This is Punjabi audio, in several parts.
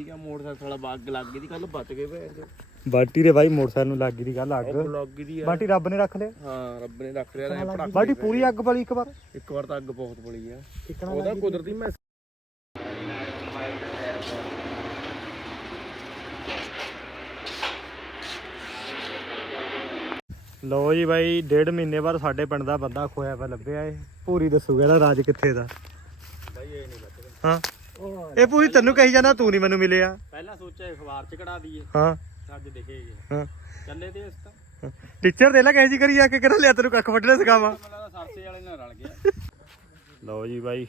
ਠੀਕ ਆ ਮੋਟਰਸਾਈਕਲ ਸਾਲਾ ਬਾਗ ਲੱਗ ਗਈ ਦੀ ਕੱਲ ਬਚ ਗਏ ਭੈਣ ਚੋ ਬਾਟੀ ਦੇ ਬਾਈ ਮੋਟਰਸਾਈਕਲ ਨੂੰ ਲੱਗ ਗਈ ਦੀ ਗੱਲ ਅੱਗ। ਦੀ ਆ। ਬਾਟੀ ਰੱਬ ਨੇ ਰੱਖ ਲਿਆ। ਹਾਂ ਰੱਬ ਨੇ ਰੱਖ ਲਿਆ ਐ ਪੜਾਕ ਬਾਟੀ ਪੂਰੀ ਅੱਗ ਬਲੀ ਇੱਕ ਵਾਰ। ਇੱਕ ਵਾਰ ਤਾਂ ਅੱਗ ਬਹੁਤ ਬਲੀ ਆ। ਉਹਦਾ ਕੁਦਰਤੀ ਮੈਂ ਲਓ ਜੀ ਬਾਈ ਡੇਢ ਮਹੀਨੇ ਬਾਅਦ ਸਾਡੇ ਪਿੰਡ ਦਾ ਬੰਦਾ ਖੋਇਆ ਪਿਆ ਲੱਭਿਆ ਏ ਪੂਰੀ ਦੱਸੂਗਾ ਇਹਦਾ ਰਾਜ ਕਿੱਥੇ ਦਾ। ਬਾਈ ਇਹ ਨਹੀਂ ਬਚਦਾ ਹਾਂ। ਇਹ ਪੂਰੀ ਤੈਨੂੰ ਕਹੀ ਜਾਂਦਾ ਤੂੰ ਨਹੀਂ ਮੈਨੂੰ ਮਿਲਿਆ। ਪਹਿਲਾਂ ਸੋਚਿਆ ਅਖਬਾਰ 'ਚ ਕਢਾ ਦਈਏ। ਹਾਂ। ਅੱਜ ਦਿਖੇਗੇ ਹਾਂ ਚੱਲੇ ਤੇ ਇਸ ਤਾਂ ਟੀਚਰ ਦੇ ਲੈ ਕਹੇ ਜੀ ਕਰੀ ਜਾ ਕੇ ਕਿਹੜਾ ਲਿਆ ਤੈਨੂੰ ਕੱਖ ਵੱਢਣੇ ਸਿਖਾਵਾਂ? ਸਰਸੇ ਵਾਲੇ ਨਾਲ ਰਲ ਗਿਆ। ਲਓ ਜੀ ਬਾਈ।